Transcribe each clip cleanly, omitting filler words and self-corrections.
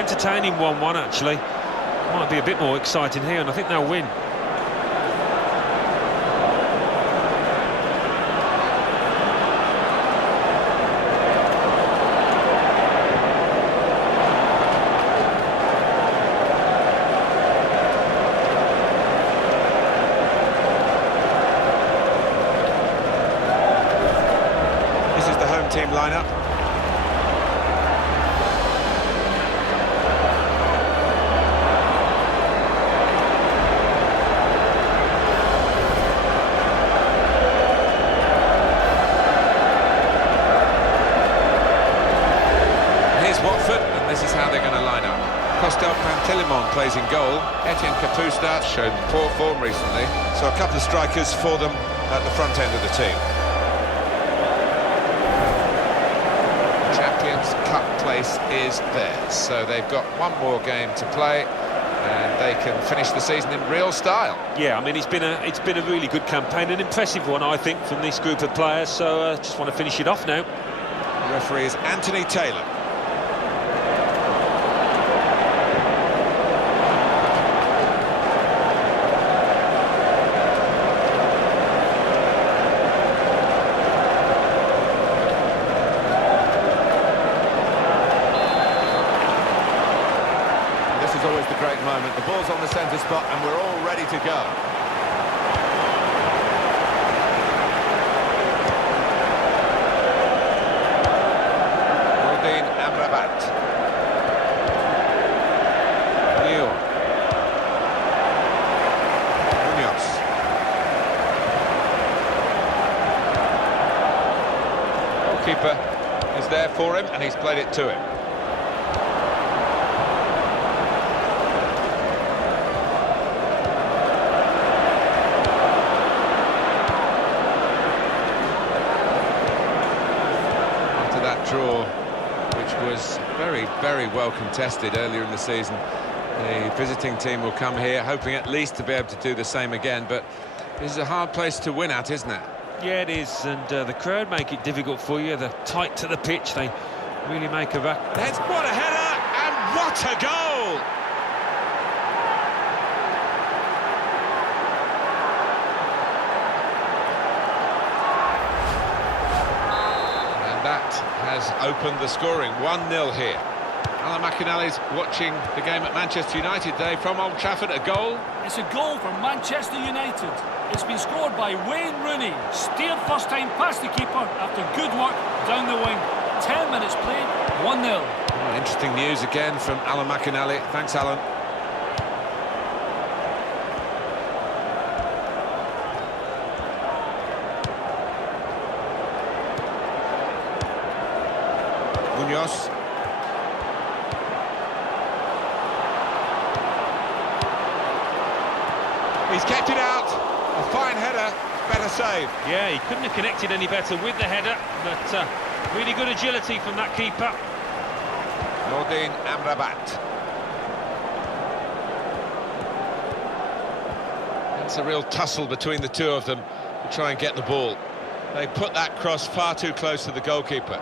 entertaining 1-1 actually. Might be a bit more exciting here, and I think they'll win. This is the home team lineup. Watford, and this is how they're going to line up. Costel Pantelimon plays in goal. Etienne Capoue starts, shown poor form recently. So a couple of strikers for them at the front end of the team. Champions Cup place is theirs, so they've got one more game to play, and they can finish the season in real style. Yeah, I mean, it's been a really good campaign, an impressive one, I think, from this group of players. So just want to finish it off now. The referee is Anthony Taylor. This is always the great moment. The ball's on the centre spot and we're all ready to go. Rodin Amrabat. Leo. Munoz. Goalkeeper is there for him and he's played it to him. Draw, which was very, very well contested earlier in the season. The visiting team will come here hoping at least to be able to do the same again, but this is a hard place to win at, isn't it? Yeah, it is, and the crowd make it difficult for you. They're tight to the pitch, they really make a rack. What a header, and what a goal! That has opened the scoring, 1-0 here. Alan McInally's watching the game at Manchester United today from Old Trafford. A goal? It's a goal for Manchester United. It's been scored by Wayne Rooney. Steered first time past the keeper after good work down the wing. 10 minutes played, 1-0. Oh, interesting news again from Alan McInally. Thanks, Alan. Munoz. He's kept it out. A fine header, better save. Yeah, he couldn't have connected any better with the header, but really good agility from that keeper. Rodin Amrabat. It's a real tussle between the two of them to try and get the ball. They put that cross far too close to the goalkeeper.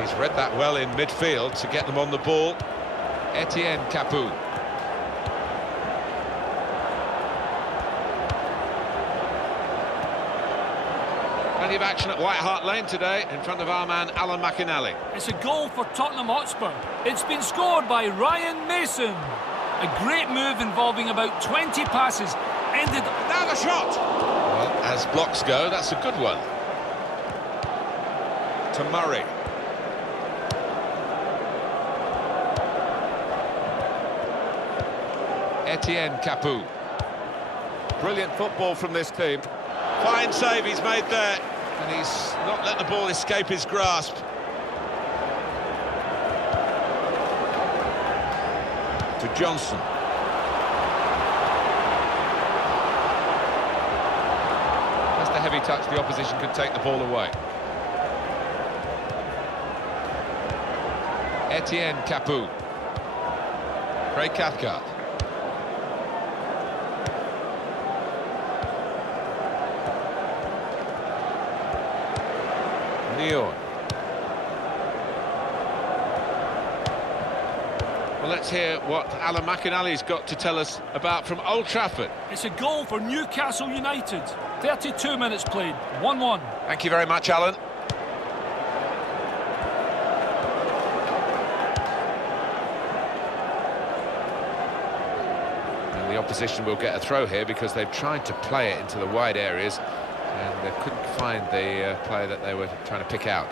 He's read that well in midfield to get them on the ball. Etienne Capoue. Plenty of action at White Hart Lane today in front of our man Alan McInally. It's a goal for Tottenham Hotspur. It's been scored by Ryan Mason. A great move involving about 20 passes. Ended... Now the shot! Well, as blocks go, that's a good one. To Murray. Etienne Capoue. Brilliant football from this team. Fine save he's made there, and he's not let the ball escape his grasp. To Johnson. Just a heavy touch, the opposition could take the ball away. Etienne Capoue. Craig Cathcart. Leon. Well, let's hear what Alan McInally's got to tell us about from Old Trafford. It's a goal for Newcastle United. 32 minutes played, 1-1. Thank you very much, Alan. And the opposition will get a throw here because they've tried to play it into the wide areas and they couldn't find the player that they were trying to pick out.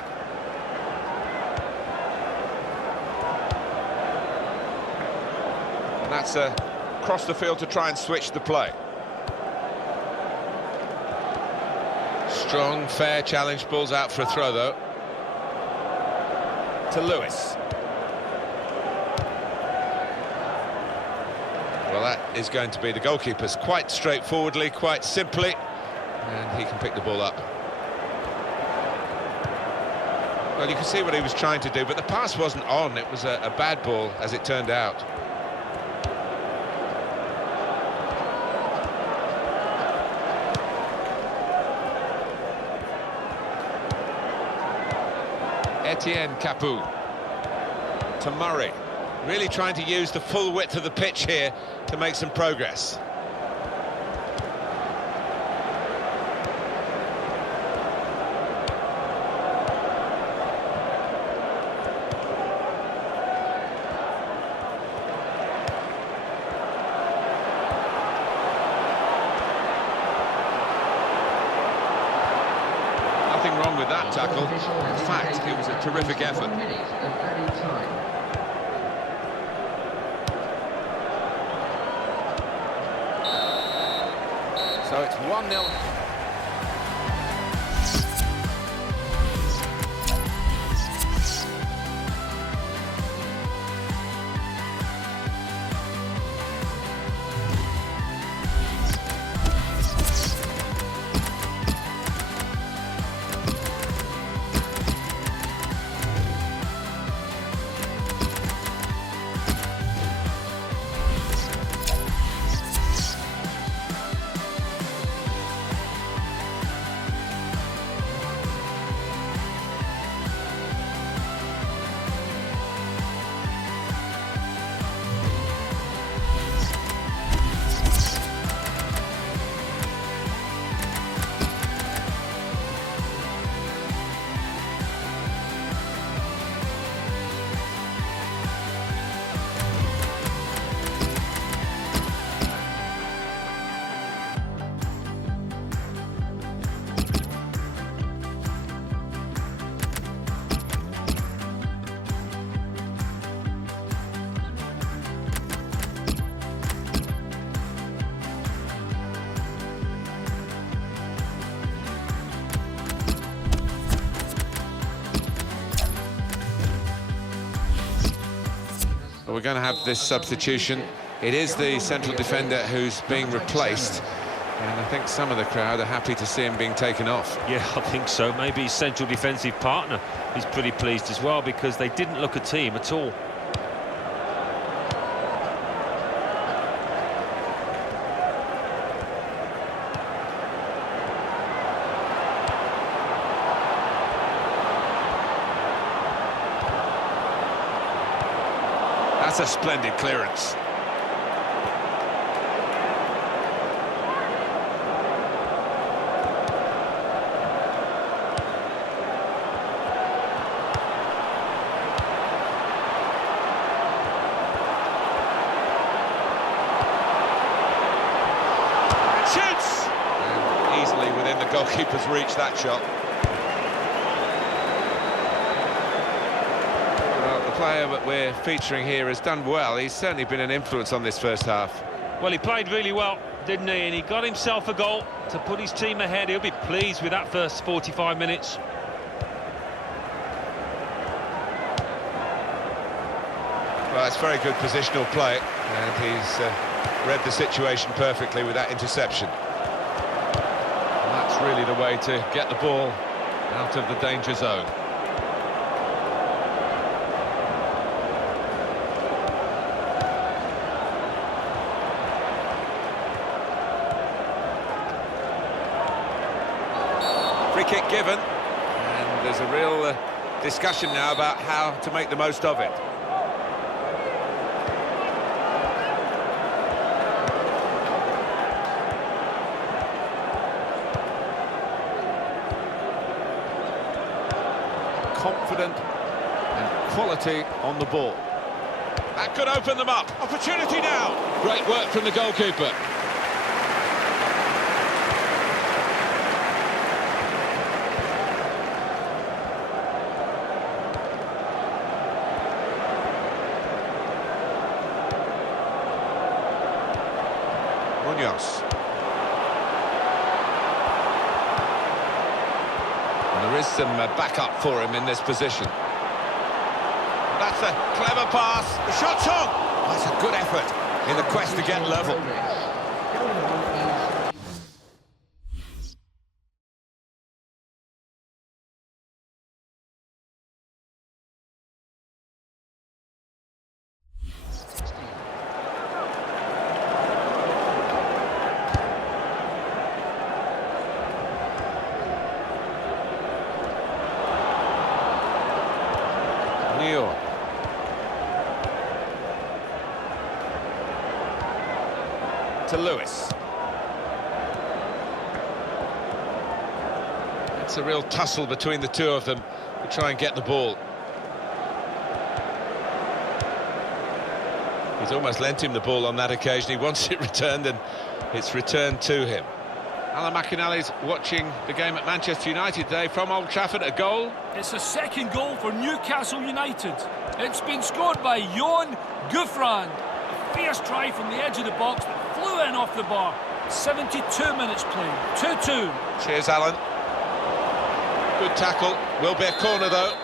And that's across the field to try and switch the play. Strong, fair challenge, ball's out for a throw though. To Lewis. Well, that is going to be the goalkeeper's quite straightforwardly, quite simply, and he can pick the ball up. Well, you can see what he was trying to do, but the pass wasn't on. It was a bad ball, as it turned out. Etienne Capoue to Murray, really trying to use the full width of the pitch here to make some progress. Nothing wrong with that tackle. In fact, it was a terrific effort. So it's 1-0. We're going to have this substitution. It is the central defender who's being replaced, and I think some of the crowd are happy to see him being taken off. Yeah, I think so. Maybe his central defensive partner is pretty pleased as well, because they didn't look a team at all. That's a splendid clearance. And shoots! And easily within the goalkeeper's reach, that shot. The player that we're featuring here has done well. He's certainly been an influence on this first half. Well, he played really well, didn't he? And he got himself a goal to put his team ahead. He'll be pleased with that first 45 minutes. Well, it's very good positional play, and he's read the situation perfectly with that interception. And that's really the way to get the ball out of the danger zone. Free kick given, and there's a real discussion now about how to make the most of it. Confident and quality on the ball. That could open them up. Opportunity now. Great work from the goalkeeper. Munoz. And there is some backup for him in this position. That's a clever pass. The shot's on. That's a good effort in the quest to get level. To Lewis. It's a real tussle between the two of them to try and get the ball. He's almost lent him the ball on that occasion. He wants it returned, and it's returned to him. Alan McInally's watching the game at Manchester United today from Old Trafford. A goal. It's a second goal for Newcastle United. It's been scored by Jon Gouffran. A fierce try from the edge of the box that flew in off the bar. 72 minutes played. 2-2. Cheers, Alan. Good tackle. Will be a corner, though.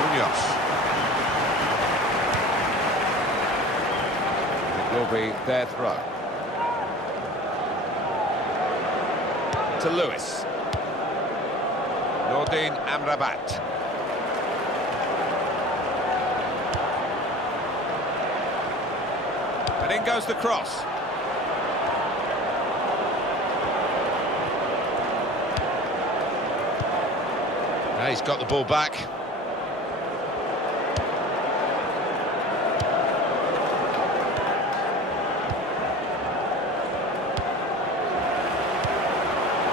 Munoz. It will be their throw. To Lewis. Nordin Amrabat. And in goes the cross. Now he's got the ball back.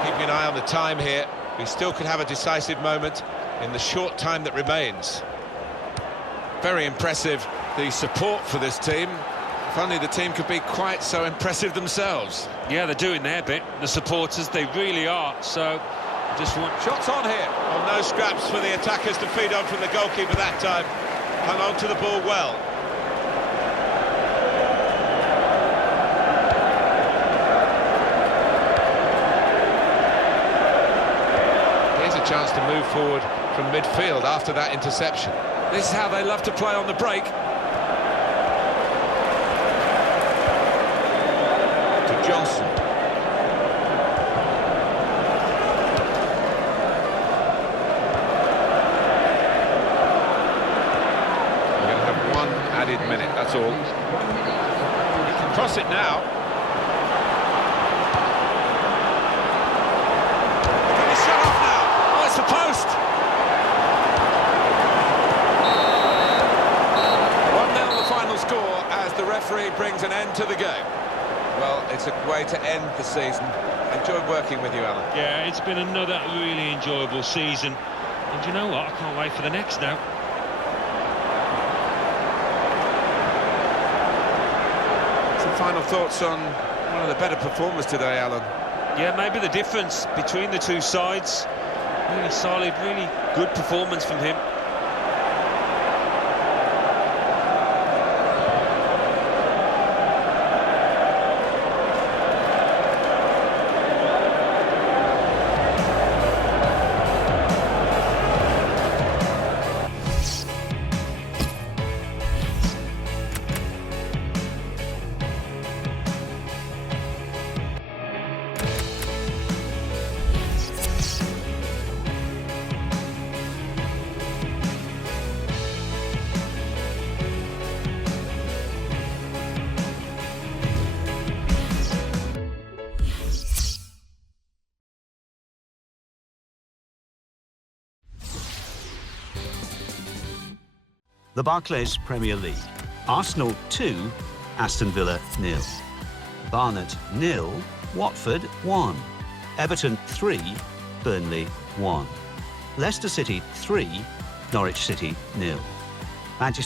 Keeping an eye on the time here. We still could have a decisive moment in the short time that remains. Very impressive, the support for this team. If only the team could be quite so impressive themselves. Yeah, they're doing their bit. The supporters, they really are. So, just want... Shots on here. Well, no scraps for the attackers to feed on from the goalkeeper that time. Hung on to the ball well. Here's a chance to move forward from midfield after that interception. This is how they love to play on the break. Johnson. We're going to have one added minute, that's all. He can cross it now. He's shut off now. Oh, it's the post. 1-0 the final score as the referee brings an end to the game. Well, it's a way to end the season. Enjoyed working with you, Alan. Yeah, it's been another really enjoyable season. And you know what? I can't wait for the next now. Some final thoughts on one of the better performers today, Alan? Yeah, maybe the difference between the two sides. Really solid, really good performance from him. The Barclays Premier League. Arsenal 2, Aston Villa 0. Barnet 0, Watford 1. Everton 3, Burnley 1. Leicester City 3, Norwich City 0. Manchester